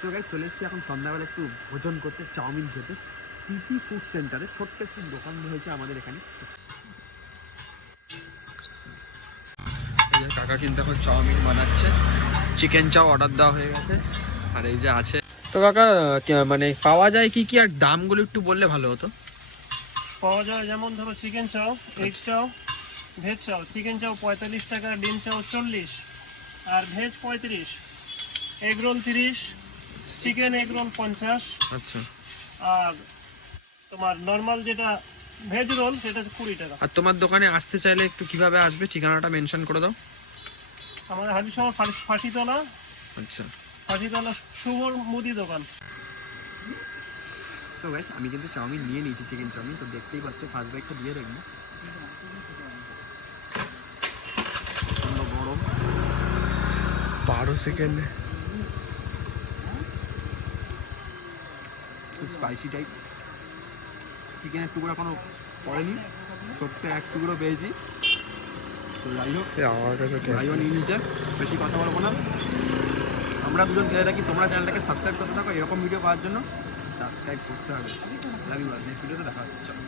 So guys চলে এসেছি এখন সন্ধ্যাবেলা একটু ভোজন করতে, চাউমিন খেতে। টিটি ফুড সেন্টারে ছোট্ট একটি দোকান রয়েছে আমাদের এখানে। এই যে কাকা কিন্তু এখন চাউমিন বানাচ্ছে, চিকেন চাও অর্ডার দেওয়া হয়ে গেছে। আর এই যে আছে তো কাকা, মানে পাওয়া যায় কি কি আর দামগুলো একটু বললে ভালো হতো। পাওয়া যায় যেমন ধরো চিকেন চাও, এগ চাও, ভেজ চাও। চিকেন চাও 45 টাকা, ডিম চাও 40 আর veg 35, egg roll 30, chicken egg roll 50। আচ্ছা, আর তোমার নর্মাল যেটা ভেজ রোল সেটা 20 টাকা। আর তোমার দোকানে আসতে চাইলে একটু কিভাবে আসবে, ঠিকানাটা মেনশন করে দাও। আমাদের হালিশহর ফাঁসিতলা, আচ্ছা, ফাঁসিতলা শুভ মুদি দোকান। সো গাইস আমি কিন্তু চাউমিন নিয়ে নিয়েছি, চিকেন চাউমিন। তো দেখতেই পাচ্ছ, ফার্স্ট বাইটটা দিয়ে দেখবো। গরম 12 সেকেন্ড, খুব স্পাইসি টাইপ। চিকেনের টুকরো এখনো পড়েনি, ছোট্ট এক টুকরো পেয়েছি। তো যাই হোক, ভাইও নিয়ে নিচ্ছে, বেশি কথা বলবো না। আমরা দুজন খেয়ে থাকি, তোমরা চ্যানেলটাকে সাবস্ক্রাইব করতে থাকো এরকম ভিডিও পাওয়ার জন্য। সাবস্ক্রাইব করতে হবে। লাভ ইউ, নেক্সট ভিডিওতে দেখা হচ্ছে। চলো।